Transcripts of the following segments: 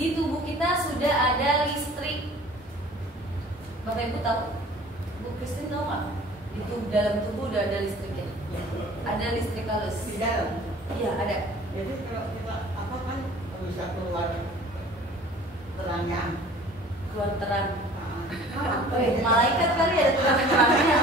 di tubuh kita sudah ada listrik. Bapak Ibu tahu? Bu Christine tahu nggak? Itu dalam tubuh udah ada listriknya. Ada listrik halus. Di dalam. Iya ada. Jadi kalau kita apa kan bisa keluar terangnya. Keluar terang. Malaikat kali ada terang-terangnya.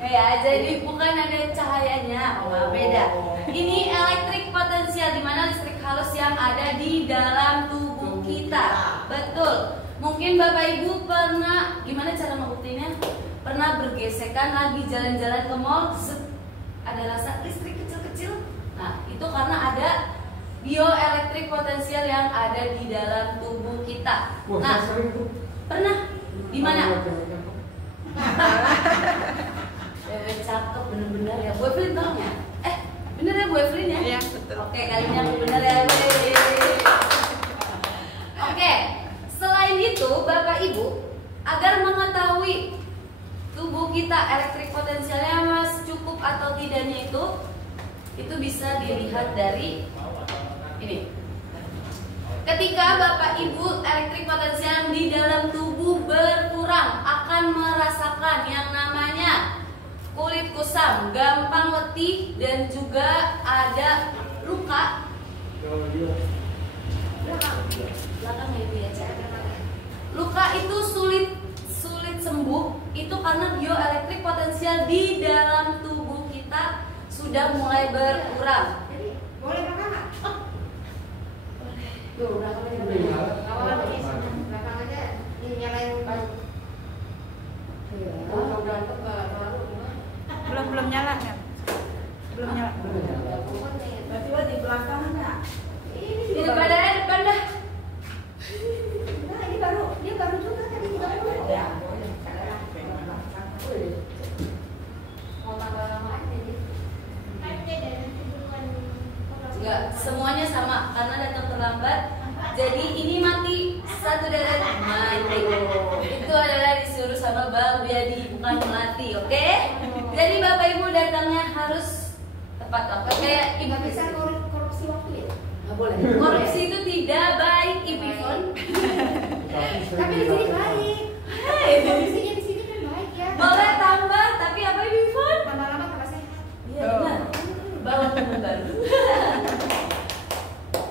Ya, jadi bukan ada cahayanya, beda. Ini elektrik potensial di mana listrik halus yang ada di dalam tubuh kita. Betul. Mungkin Bapak Ibu pernah gimana cara membuktinya? Pernah bergesekan lagi jalan-jalan ke mall, ada rasa listrik kecil-kecil. Nah, itu karena ada bioelektrik potensial yang ada di dalam tubuh kita. Nah, pernah? Di mana? Cewek cakep bener-bener ya. Bu Evelyn tolong ya. Bener ya Bu Evelyn ya? Iya, betul. Oke, kali ini aku bener ya. Oke, selain itu Bapak Ibu agar mengetahui tubuh kita elektrik potensialnya masih cukup atau tidaknya itu bisa dilihat dari ini. Ketika Bapak Ibu elektrik potensial di dalam tubuh berkurang, akan merasakan yang namanya kulit kusam, gampang letih, dan juga ada luka. Belakang itu ya, luka itu sulit sembuh, itu karena bioelektrik potensial di dalam tubuh kita sudah mulai berkurang. Jadi boleh kakak? Tuh, belakangnya Belakang aja, ini nyalain Belum nyala kan? Belum nyala. Berarti di belakang enggak? di depan dah. Nah, ini baru, dia baru juga tadi kita baru. Ya. Mau tambah lama aja nih. Enggak, semuanya sama karena datang terlambat. Jadi ini mati, satu dari mati. Itu adalah disuruh sama Bang Biadi, bukan melatih, oke? Jadi Bapak Ibu datangnya harus tepat waktu. Kayak Ibu Nggak bisa korupsi waktu ya? nggak boleh. Korupsi itu tidak baik, Ibu Ivon. Tapi di sini baik. Hai. Korupsinya di sini kan baik ya. Boleh tambah, tapi apa Ibu Ivon? Tambah lama tambah sehat. Iya benar. Bawa teman baru.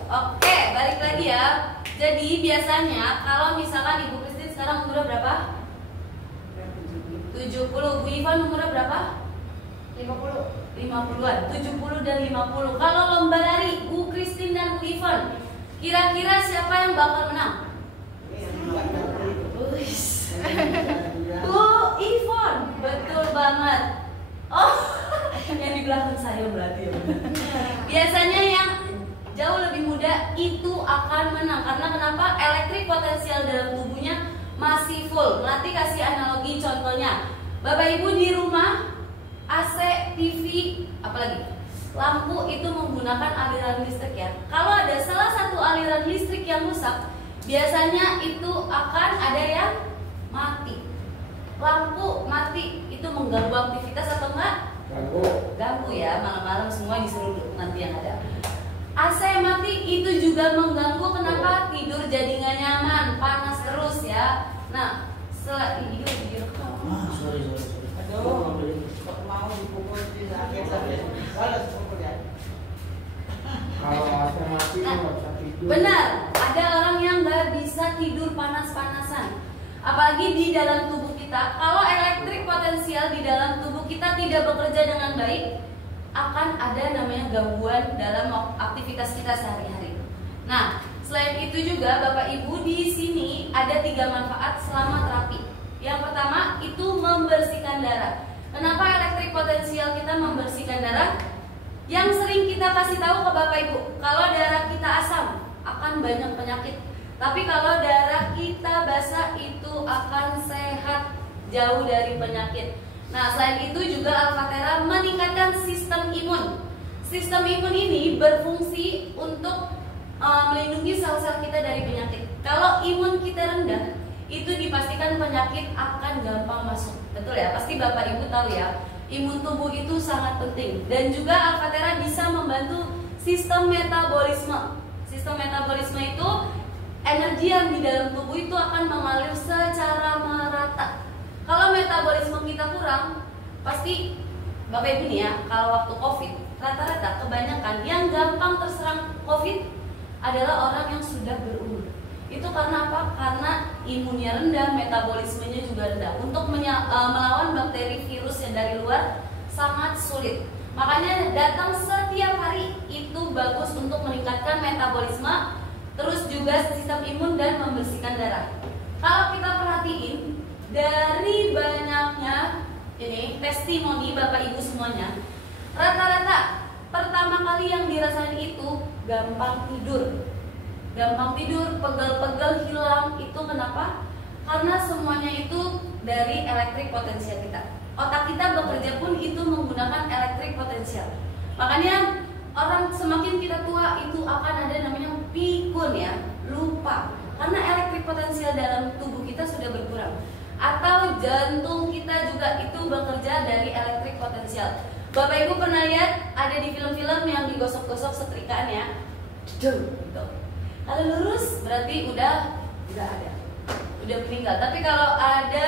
Oke, balik lagi ya. Jadi biasanya kalau misalkan Ibu Christine sekarang umurnya berapa? 70. Bu Ivan umurnya berapa? 50. 50-an. 70 dan 50. Kalau lomba lari Bu Christine dan Bu Ivan, kira-kira siapa yang bakal menang? Bu Ivan, betul banget. Oh, yang di belakang saya berarti ya. Biasanya yang jauh lebih muda itu akan menang karena kenapa? Elektrik potensial dalam tubuhnya masih full. Nanti kasih analogi contohnya. Bapak Ibu di rumah AC, TV, apalagi lampu itu menggunakan aliran listrik ya. Kalau ada salah satu aliran listrik yang rusak, biasanya itu akan ada yang mati. Lampu mati itu mengganggu aktivitas atau enggak? Ganggu ya, malam-malam semua disuruh nanti yang ada. AC mati itu juga mengganggu, kenapa? Tidur jadi nggak nyaman, panas terus ya. Nah, setelah ini direkam. Sorry. Aduh, mau dipukul di akhir balas pukul ya. Kalau AC mati nggak bisa tidur. Benar, ada orang yang nggak bisa tidur panas-panasan. Apalagi di dalam tubuh kita, kalau elektrik potensial di dalam tubuh kita tidak bekerja dengan baik, akan ada namanya gangguan dalam aktivitas kita sehari-hari. Nah, selain itu juga Bapak Ibu di sini ada 3 manfaat selama terapi. Yang pertama itu membersihkan darah. Kenapa elektrik potensial kita membersihkan darah? Yang sering kita kasih tahu ke Bapak Ibu, kalau darah kita asam akan banyak penyakit. Tapi kalau darah kita basah itu akan sehat, jauh dari penyakit. Nah, selain itu juga Alphatera meningkatkan sistem imun. Sistem imun ini berfungsi untuk melindungi sel-sel kita dari penyakit. Kalau imun kita rendah, itu dipastikan penyakit akan gampang masuk. Betul ya? Pasti Bapak Ibu tahu ya, imun tubuh itu sangat penting. Dan juga Alphatera bisa membantu sistem metabolisme. Sistem metabolisme itu energi yang di dalam tubuh itu akan mengalir secara merata. Kalau metabolisme kita kurang, pasti Bapak Ibu nih ya, kalau waktu COVID, rata-rata kebanyakan yang gampang terserang COVID adalah orang yang sudah berumur. Itu karena apa? Karena imunnya rendah, metabolismenya juga rendah. Untuk melawan bakteri virus yang dari luar sangat sulit. Makanya datang setiap hari itu bagus untuk meningkatkan metabolisme, terus juga sistem imun dan membersihkan darah. Kalau kita perhatiin dari banyaknya ini testimoni Bapak Ibu semuanya, rata-rata pertama kali yang dirasain itu gampang tidur, pegel-pegel hilang. Itu kenapa? Karena semuanya itu dari elektrik potensial kita. Otak kita bekerja pun itu menggunakan elektrik potensial. Makanya orang semakin kita tua itu akan ada namanya pikun ya, lupa. Karena elektrik potensial dalam tubuh kita sudah berkurang. Atau jantung kita juga itu bekerja dari elektrik potensial. Bapak Ibu pernah lihat ada di film-film yang digosok-gosok setrikaan ya, gitu. Kalau lurus berarti udah ada, udah meninggal. Tapi kalau ada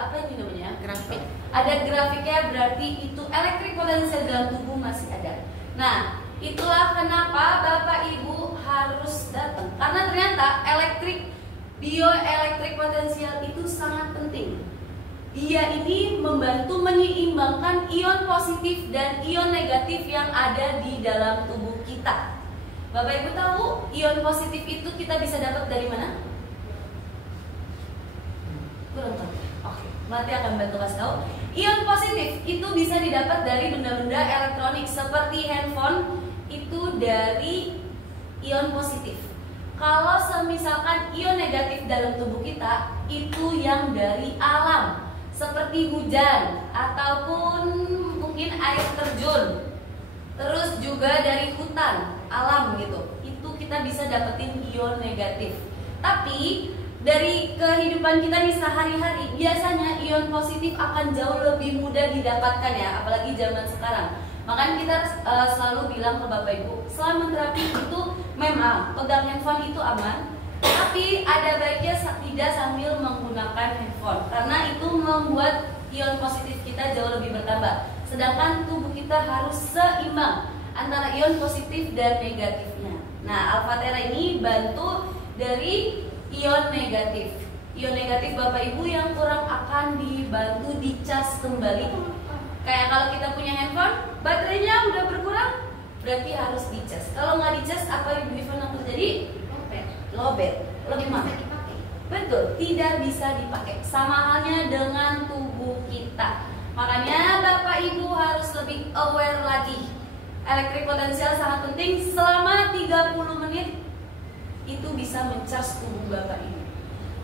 apa ini namanya? Grafik. Ada grafiknya berarti itu elektrik potensial dalam tubuh masih ada. Nah, itulah kenapa Bapak Ibu harus datang. Karena ternyata bioelektrik potensial itu sangat penting. Dia ini membantu menyeimbangkan ion positif dan ion negatif yang ada di dalam tubuh kita. Bapak Ibu tahu ion positif itu kita bisa dapat dari mana? Kurang tahu. Oke, nanti akan bantu kasih tahu. Ion positif itu bisa didapat dari benda-benda elektronik seperti handphone, itu dari ion positif. Kalau semisalkan ion negatif dalam tubuh kita itu yang dari alam, seperti hujan ataupun mungkin air terjun, terus juga dari hutan alam gitu. Itu kita bisa dapetin ion negatif. Tapi dari kehidupan kita di sehari-hari biasanya ion positif akan jauh lebih mudah didapatkan ya, apalagi zaman sekarang. Makanya kita selalu bilang ke Bapak Ibu, selama terapi itu memang pegang handphone itu aman, tapi ada baiknya tidak sambil menggunakan handphone, karena itu membuat ion positif kita jauh lebih bertambah. Sedangkan tubuh kita harus seimbang antara ion positif dan negatifnya. Nah, Alphatera ini bantu dari ion negatif. Ion negatif Bapak Ibu yang kurang akan dibantu dicas kembali. Kayak kalau kita punya handphone, baterainya udah berkurang, berarti harus dicas. Kalau nggak dicas, apa yang terjadi? Lowbat, lemah. Betul, tidak bisa dipakai. Sama halnya dengan tubuh kita. Makanya Bapak Ibu harus lebih aware lagi. Elektrik potensial sangat penting. Selama 30 menit itu bisa mencas tubuh Bapak Ibu.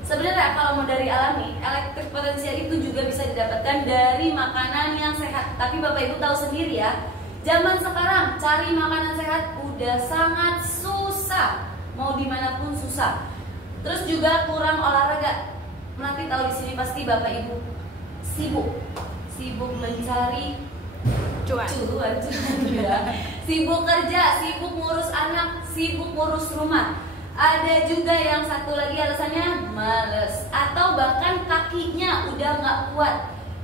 Sebenarnya kalau mau dari alami, elektrik potensial itu juga bisa didapatkan dari makanan yang sehat. Tapi Bapak Ibu tahu sendiri ya, zaman sekarang cari makanan sehat udah sangat susah. Mau dimanapun susah. Terus juga kurang olahraga. Nanti tahu di sini pasti Bapak Ibu sibuk mencari cuan ya. Sibuk kerja, sibuk ngurus anak, sibuk ngurus rumah. Ada juga yang satu lagi alasannya males, atau bahkan kakinya udah nggak kuat.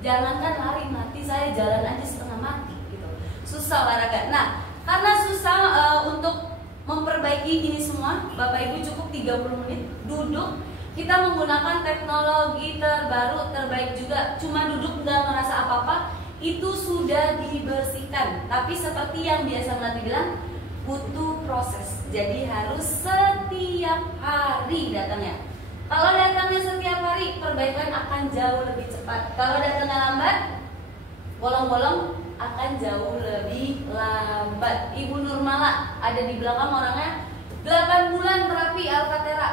Jangankan lari, mati saya jalan aja setengah mati gitu. Susah olahraga. Nah, karena susah untuk memperbaiki ini semua, Bapak Ibu cukup 30 menit duduk. Kita menggunakan teknologi terbaru, terbaik juga. Cuma duduk nggak ngerasa apa-apa, itu sudah dibersihkan. Tapi seperti yang biasa Melati bilang, butuh proses. Jadi harus setiap hari datangnya. Kalau datangnya setiap hari, perbaikan akan jauh lebih cepat. Kalau datangnya lambat, bolong-bolong akan jauh lebih lambat. Ibu Nurmala ada di belakang orangnya, 8 bulan terapi Alphatera.